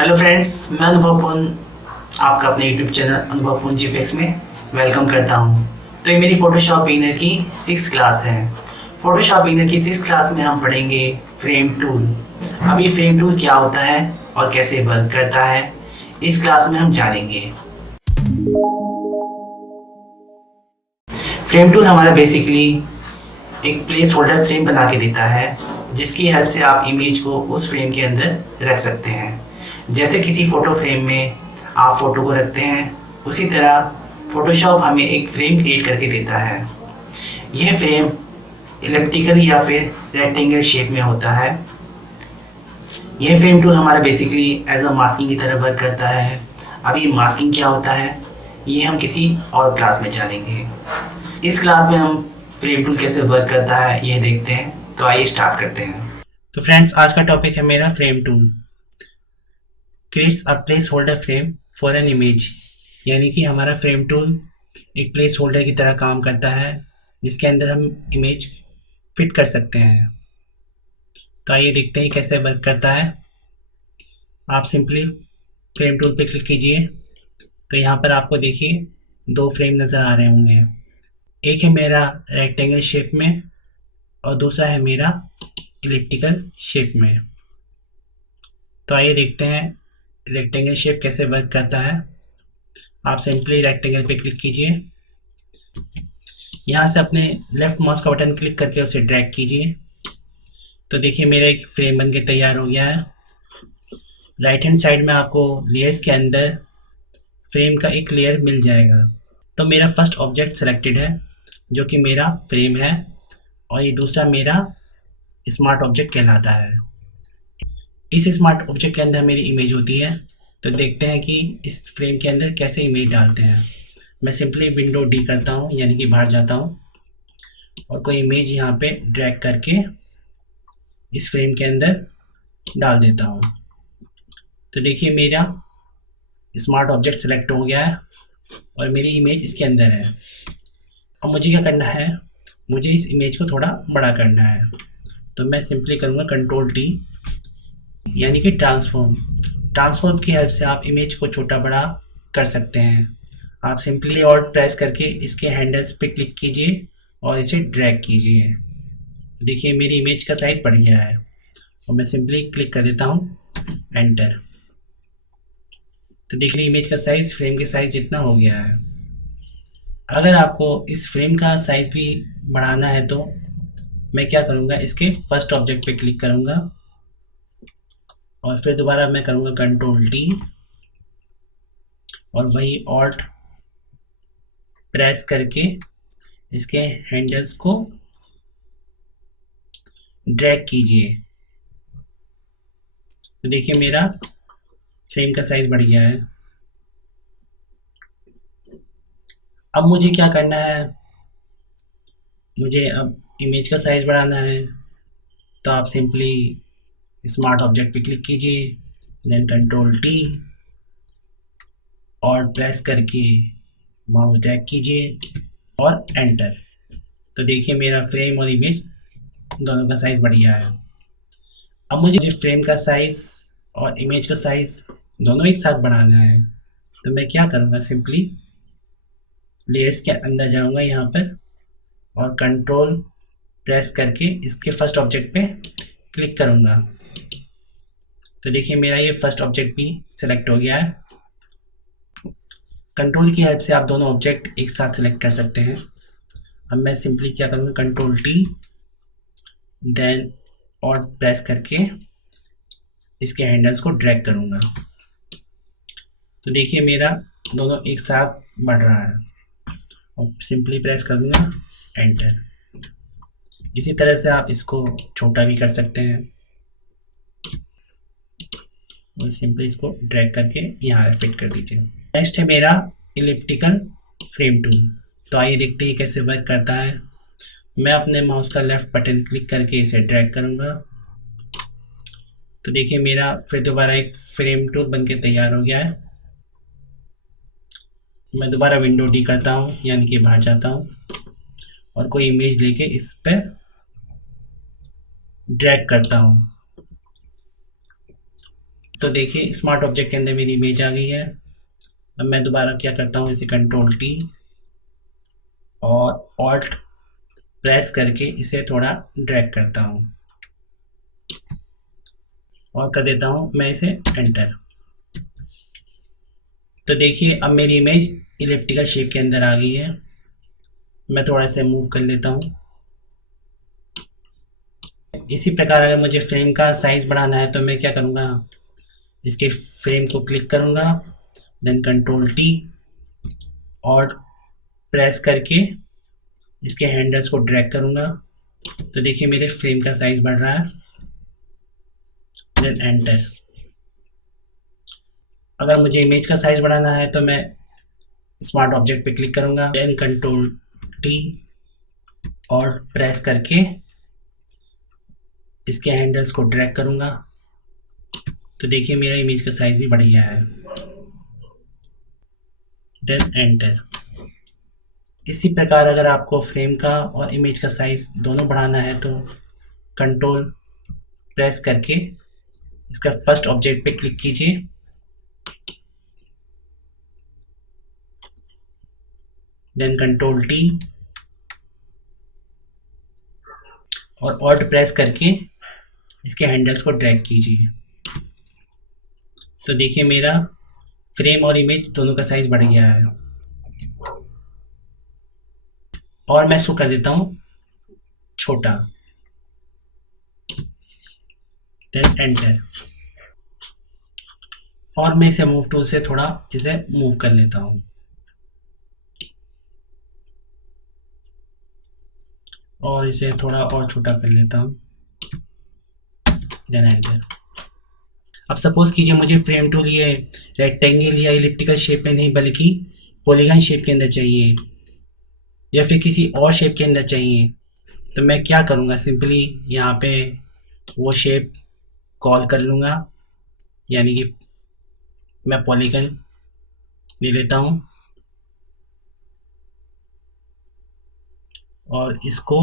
Hello friends, मैं अनुभव पुन आपका अपने यूट्यूब चैनल अनुभव पुन जीएफएक्स में वेलकम करता हूं। तो ये मेरी फोटोशॉप बिगिनर की 6th क्लास है। फोटोशॉप बिगिनर की 6th क्लास में हम पढ़ेंगे फ्रेम टूल। अब ये फ्रेम टूल क्या होता है और कैसे वर्क करता है, इस क्लास में हम जानेंगे। फ्रेम टूल हमारा बेसिकली एक प्लेस होल्डर फ्रेम बना के देता है, जिसकी हेल्प से आप इमेज को उस फ्रेम के अंदर रख सकते हैं। जैसे किसी फ़ोटो फ्रेम में आप फ़ोटो को रखते हैं, उसी तरह फ़ोटोशॉप हमें एक फ्रेम क्रिएट करके देता है। यह फ्रेम इलिप्टिकल या फिर रेक्टेंगल शेप में होता है। यह फ्रेम टूल हमारा बेसिकली एज अ मास्किंग की तरह वर्क करता है। अब ये मास्किंग क्या होता है, ये हम किसी और क्लास में जानेंगे। इस क्लास में हम फ्रेम टूल कैसे वर्क करता है यह देखते हैं। तो आइए स्टार्ट करते हैं। तो फ्रेंड्स, आज का टॉपिक है मेरा frame tool creates a place holder frame for an image. यानी कि हमारा फ्रेम टूल एक प्लेस होल्डर की तरह काम करता है, जिसके अंदर हम इमेज फिट कर सकते हैं। तो आइए देखते हैं कैसे वर्क करता है। आप सिंपली फ्रेम टूल पे क्लिक कीजिए। तो यहाँ पर आपको देखिए 2 फ्रेम नज़र आ रहे होंगे। एक है मेरा रेक्टेंगल शेप में और दूसरा है मेरा इलिप्टिकल शेप में। तो आइए देखते हैं रेक्टेंगल शेप कैसे वर्क करता है। आप सिंपली रेक्टेंगल पे क्लिक कीजिए। यहाँ से अपने लेफ्ट माउस का बटन क्लिक करके उसे ड्रैग कीजिए। तो देखिए मेरा एक फ्रेम बन के तैयार हो गया है। राइट हैंड साइड में आपको लेयर्स के अंदर फ्रेम का एक लेयर मिल जाएगा। तो मेरा फर्स्ट ऑब्जेक्ट सेलेक्टेड है, जो कि मेरा फ्रेम है, और ये दूसरा मेरा स्मार्ट ऑब्जेक्ट कहलाता है। इस स्मार्ट ऑब्जेक्ट के अंदर मेरी इमेज होती है। तो देखते हैं कि इस फ्रेम के अंदर कैसे इमेज डालते हैं। मैं सिंपली विंडो डी करता हूँ, यानी कि बाहर जाता हूँ और कोई इमेज यहाँ पे ड्रैग करके इस फ्रेम के अंदर डाल देता हूँ। तो देखिए मेरा स्मार्ट ऑब्जेक्ट सेलेक्ट हो गया है और मेरी इमेज इसके अंदर है। अब मुझे क्या करना है, मुझे इस इमेज को थोड़ा बड़ा करना है। तो मैं सिंपली करूँगा कंट्रोल टी, यानी कि ट्रांसफॉर्म। ट्रांसफॉर्म की हेल्प से आप इमेज को छोटा बड़ा कर सकते हैं। आप सिंपली ऑल्ट प्रेस करके इसके हैंडल्स पे क्लिक कीजिए और इसे ड्रैग कीजिए। देखिए मेरी इमेज का साइज बढ़ गया है और मैं सिंपली क्लिक कर देता हूँ एंटर। तो देखिए इमेज का साइज फ्रेम के साइज जितना हो गया है। अगर आपको इस फ्रेम का साइज भी बढ़ाना है तो मैं क्या करूँगा, इसके फर्स्ट ऑब्जेक्ट पे क्लिक करूँगा और फिर दोबारा मैं करूँगा कंट्रोल टी और वही ऑल्ट प्रेस करके इसके हैंडल्स को ड्रैग कीजिए। तो देखिए मेरा फ्रेम का साइज बढ़ गया है। अब मुझे क्या करना है, मुझे अब इमेज का साइज बढ़ाना है। तो आप सिंपली स्मार्ट ऑब्जेक्ट पे क्लिक कीजिए, देन कंट्रोल टी और प्रेस करके माउस ड्रैग कीजिए और एंटर। तो देखिए मेरा फ्रेम और इमेज दोनों का साइज बढ़ गया है। अब मुझे फ्रेम का साइज और इमेज का साइज दोनों एक साथ बढ़ाना है। तो मैं क्या करूँगा, सिंपली लेयर्स के अंदर जाऊँगा यहाँ पर और कंट्रोल प्रेस करके इसके फर्स्ट ऑब्जेक्ट पे क्लिक करूँगा। तो देखिए मेरा ये फर्स्ट ऑब्जेक्ट भी सिलेक्ट हो गया है। कंट्रोल की हेल्प से आप दोनों ऑब्जेक्ट एक साथ सिलेक्ट कर सकते हैं। अब मैं सिंपली क्या करूँगा, कंट्रोल टी देन और प्रेस करके इसके हैंडल्स को ड्रैग करूँगा। तो देखिए मेरा दोनों एक साथ बढ़ रहा है और सिंपली प्रेस करूँगा एंटर। इसी तरह से आप इसको छोटा भी कर सकते हैं और सिंपली इसको ड्रैग करके यहाँ फिट कर दीजिए। नेक्स्ट है मेरा इलिप्टिकल फ्रेम टूल। तो आइए देखते हैं कैसे वर्क करता है। मैं अपने माउस का लेफ्ट बटन क्लिक करके इसे ड्रैग करूँगा। तो देखिए मेरा फिर दोबारा एक फ्रेम टूल बनके तैयार हो गया है। मैं दोबारा विंडो डी करता हूँ, यानी कि बाहर जाता हूँ और कोई इमेज लेके इस पर ड्रैग करता हूँ। तो देखिए स्मार्ट ऑब्जेक्ट के अंदर मेरी इमेज आ गई है। अब मैं दोबारा क्या करता हूँ, इसे कंट्रोल टी और ऑल्ट प्रेस करके इसे थोड़ा ड्रैग करता हूँ और कर देता हूँ मैं इसे एंटर। तो देखिए अब मेरी इमेज इलिप्टिकल शेप के अंदर आ गई है। मैं थोड़ा इसे मूव कर लेता हूँ। इसी प्रकार अगर मुझे फ्रेम का साइज बढ़ाना है तो मैं क्या करूँगा, इसके फ्रेम को क्लिक करूँगा, देन कंट्रोल टी और प्रेस करके इसके हैंडल्स को ड्रैग करूँगा। तो देखिए मेरे फ्रेम का साइज बढ़ रहा है, देन एंटर। अगर मुझे इमेज का साइज बढ़ाना है तो मैं स्मार्ट ऑब्जेक्ट पे क्लिक करूँगा, देन कंट्रोल टी और प्रेस करके इसके हैंडल्स को ड्रैग करूँगा। तो देखिए मेरा इमेज का साइज भी बढ़ गया है, देन एंटर। इसी प्रकार अगर आपको फ्रेम का और इमेज का साइज दोनों बढ़ाना है तो कंट्रोल प्रेस करके इसका फर्स्ट ऑब्जेक्ट पे क्लिक कीजिए, देन कंट्रोल टी और ऑल्ट प्रेस करके इसके हैंडल्स को ड्रैग कीजिए। तो देखिए मेरा फ्रेम और इमेज दोनों का साइज बढ़ गया है। और मैं इसको कर देता हूँ छोटा, देन एंटर। और मैं इसे मूव टूल से थोड़ा इसे मूव कर लेता हूँ और इसे थोड़ा और छोटा कर लेता हूँ, देन एंटर। अब सपोज कीजिए मुझे फ्रेम टूल ये रेक्टेंगल या इलिप्टिकल शेप में नहीं बल्कि पॉलीगन शेप के अंदर चाहिए या फिर किसी और शेप के अंदर चाहिए। तो मैं क्या करूँगा, सिंपली यहाँ पे वो शेप कॉल कर लूँगा, यानी कि मैं पॉलीगन ले लेता हूँ और इसको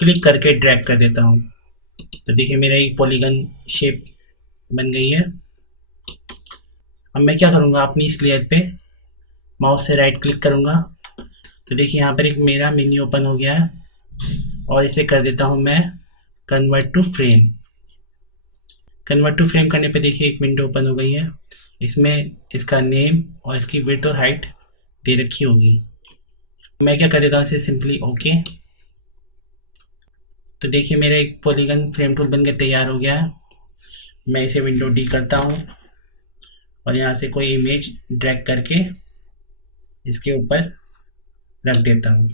क्लिक करके ड्रैग कर देता हूँ। तो देखिए मेरा एक पॉलीगन शेप बन गई है। अब मैं क्या करूँगा, अपनी इस लेयर पे माउस से राइट क्लिक करूँगा। तो देखिए यहाँ पर एक मेरा मेन्यू ओपन हो गया है और इसे कर देता हूँ मैं convert to frame. Convert to frame करने पे देखिए एक विंडो ओपन हो गई है। इसमें इसका नेम और इसकी विड्थ और हाइट दे रखी होगी। मैं क्या कर देता हूँ, इसे सिंपली ओके। तो देखिए मेरा एक पॉलीगन फ्रेम टूल बनकर तैयार हो गया है। मैं इसे विंडो डी करता हूँ और यहाँ से कोई इमेज ड्रैग करके इसके ऊपर रख देता हूँ।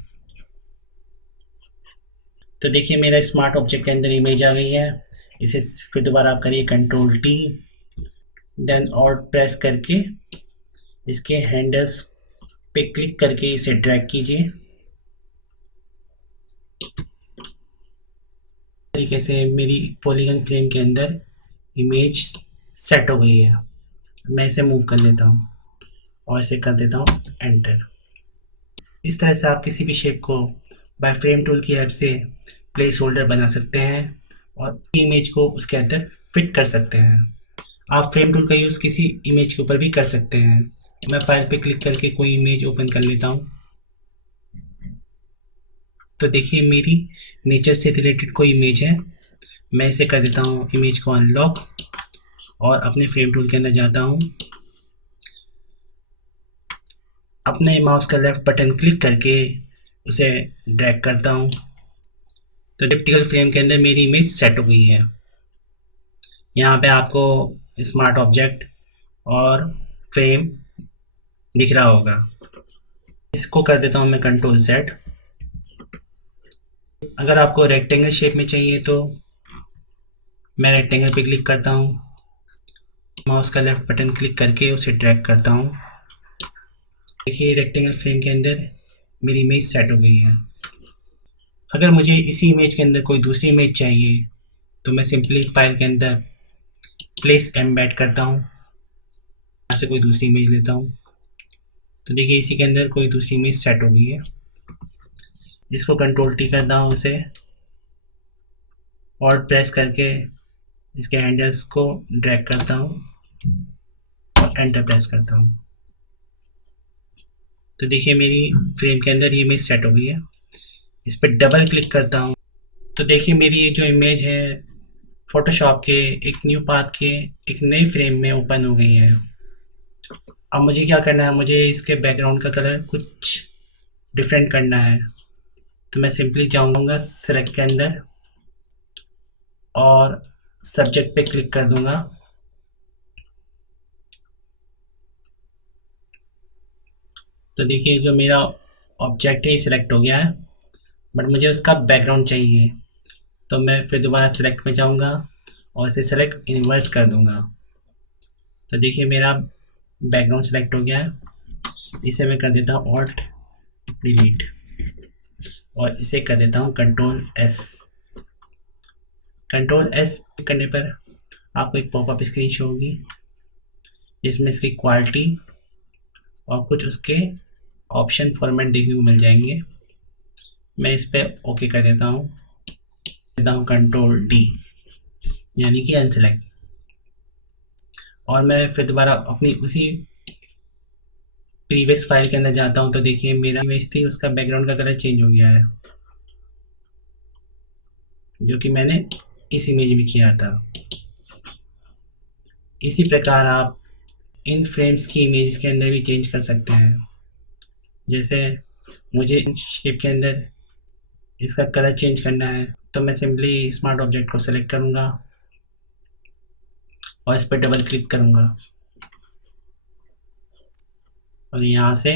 तो देखिए मेरा स्मार्ट ऑब्जेक्ट के अंदर इमेज आ गई है। इसे फिर दोबारा आप करिए कंट्रोल टी, देन और प्रेस करके इसके हैंडल्स पे क्लिक करके इसे ड्रैग कीजिए। तरीके से मेरी पॉलीगन फ्रेम के अंदर इमेज सेट हो गई है। मैं इसे मूव कर लेता हूँ और इसे कर देता हूँ एंटर। इस तरह से आप किसी भी शेप को बाय फ्रेम टूल की हेल्प से प्लेस होल्डर बना सकते हैं और इमेज को उसके अंदर फिट कर सकते हैं। आप फ्रेम टूल का यूज़ किसी इमेज के ऊपर भी कर सकते हैं। मैं फाइल पे क्लिक करके कोई इमेज ओपन कर लेता हूँ। तो देखिए मेरी नेचर से रिलेटेड कोई इमेज है। मैं इसे कर देता हूँ इमेज को अनलॉक और अपने फ्रेम टूल के अंदर जाता हूँ। अपने माउस का लेफ्ट बटन क्लिक करके उसे ड्रैग करता हूँ। तो इलिप्टिकल फ्रेम के अंदर मेरी इमेज सेट हो गई है। यहाँ पे आपको स्मार्ट ऑब्जेक्ट और फ्रेम दिख रहा होगा। इसको कर देता हूँ मैं कंट्रोल Z। अगर आपको रेक्टेंगल शेप में चाहिए तो मैं रेक्टेंगल पे क्लिक करता हूँ, माउस का लेफ्ट बटन क्लिक करके उसे ड्रैग करता हूँ। देखिए रेक्टेंगल फ्रेम के अंदर मेरी इमेज सेट हो गई है। अगर मुझे इसी इमेज के अंदर कोई दूसरी इमेज चाहिए तो मैं सिंपली फाइल के अंदर प्लेस एम्बेड करता हूँ, यहाँ से कोई दूसरी इमेज लेता हूँ। तो देखिए इसी के अंदर कोई दूसरी इमेज सेट हो गई है। इसको कंट्रोल टी करता हूँ उसे और प्रेस करके इसके हैंडल्स को ड्रैग करता हूँ और एंटर प्रेस करता हूँ। तो देखिए मेरी फ्रेम के अंदर ये इमेज सेट हो गई है। इस पर डबल क्लिक करता हूँ तो देखिए मेरी ये जो इमेज है फोटोशॉप के एक न्यू पाथ के एक नई फ्रेम में ओपन हो गई है। अब मुझे क्या करना है, मुझे इसके बैकग्राउंड का कलर कुछ डिफरेंट करना है। तो मैं सिंपली जाऊँगा सेलेक्ट के अंदर और सब्जेक्ट पे क्लिक कर दूंगा। तो देखिए जो मेरा ऑब्जेक्ट है सिलेक्ट हो गया है, बट मुझे उसका बैकग्राउंड चाहिए। तो मैं फिर दोबारा सेलेक्ट में जाऊंगा और इसे सेलेक्ट इन्वर्स कर दूंगा। तो देखिए मेरा बैकग्राउंड सेलेक्ट हो गया है। इसे मैं कर देता हूँ ऑल्ट डिलीट और इसे कर देता हूँ कंट्रोल एस। कंट्रोल एस करने पर आपको एक पॉपअप स्क्रीन शो होगी जिसमें इसकी क्वालिटी और कुछ उसके ऑप्शन फॉर्मेट देखने को मिल जाएंगे। मैं इस पर ओके कर देता हूँ कंट्रोल डी यानी कि अनसेलेक्ट। और मैं फिर दोबारा अपनी उसी प्रीवियस फाइल के अंदर जाता हूँ। तो देखिए मेरा इमेज थी उसका बैकग्राउंड का कलर चेंज हो गया है जो कि मैंने इस इमेज में किया था। इसी प्रकार आप इन फ्रेम्स की इमेज के अंदर भी चेंज कर सकते हैं। जैसे मुझे शेप के अंदर इसका कलर चेंज करना है तो मैं सिंपली स्मार्ट ऑब्जेक्ट को सेलेक्ट करूंगा और इस पर डबल क्लिक करूंगा और यहाँ से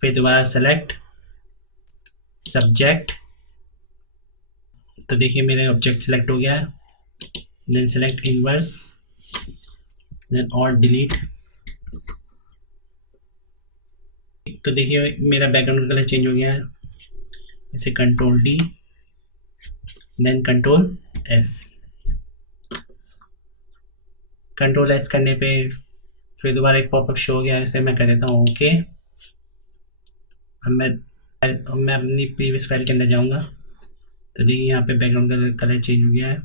फिर दोबारा सेलेक्ट सब्जेक्ट। तो देखिए मेरे ऑब्जेक्ट सेलेक्ट हो गया है। Then select inverse then all delete. तो देखिए मेरा बैकग्राउंड कलर चेंज हो गया है। इसे control D then control S. Control S करने पे फिर दोबारा एक पॉपअप शो हो गया है। इसे मैं कर देता हूँ ओके। अब मैं अपनी प्रीवियस फाइल के अंदर जाऊँगा। तो देखिए यहाँ पे बैकग्राउंड का कलर चेंज हो गया है।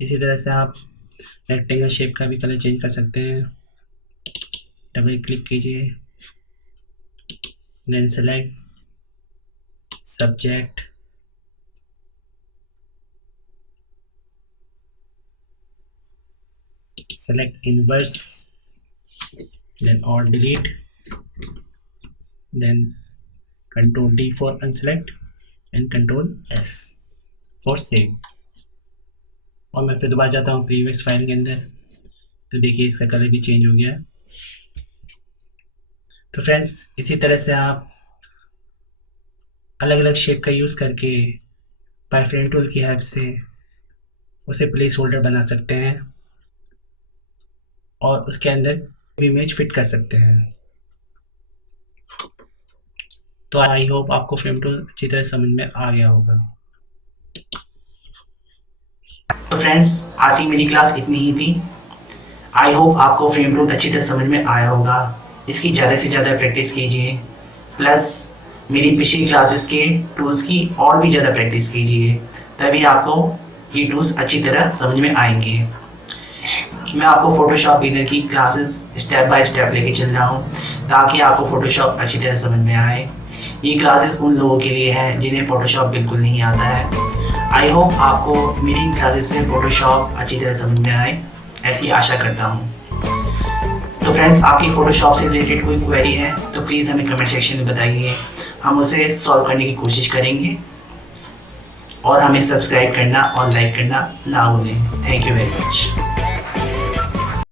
इसी तरह से आप रेक्टेंगल शेप का भी कलर चेंज कर सकते हैं। डबल क्लिक कीजिए then select subject select inverse then all delete then control D for unselect and control S for save। और मैं फिर दोबारा जाता हूँ प्रीवियस फाइल के अंदर। तो देखिए इसका कलर भी चेंज हो गया है। तो फ्रेंड्स इसी तरह से आप अलग अलग शेप का यूज़ करके पाइपलाइन टूल की हेल्प से उसे प्लेस होल्डर बना सकते हैं और उसके अंदर इमेज फिट कर सकते हैं। तो आई होप आपको फ्रेम टूल अच्छी तरह समझ में आ गया होगा। तो फ्रेंड्स आज की मेरी क्लास इतनी ही थी। आई होप आपको फ्रेम टूल अच्छी तरह समझ में आया होगा। इसकी ज़्यादा से ज़्यादा प्रैक्टिस कीजिए, प्लस मेरी पिछली क्लासेस के टूल्स की और भी ज़्यादा प्रैक्टिस कीजिए, तभी आपको ये टूल्स अच्छी तरह समझ में आएंगे। मैं आपको फोटोशॉप बिगिनर की क्लासेस स्टेप बाय स्टेप लेके चल रहा हूँ ताकि आपको फोटोशॉप अच्छी तरह समझ में आए। ये क्लासेस उन लोगों के लिए है जिन्हें फोटोशॉप बिल्कुल नहीं आता है। आई होप आपको मेरी क्लासेस से फोटोशॉप अच्छी तरह समझ में आए, ऐसी आशा करता हूँ। तो फ्रेंड्स आपकी फोटोशॉप से रिलेटेड कोई क्वेरी है तो प्लीज़ हमें कमेंट सेक्शन में बताइए, हम उसे सॉल्व करने की कोशिश करेंगे। और हमें सब्सक्राइब करना और लाइक करना ना भूलें। Thank you very much.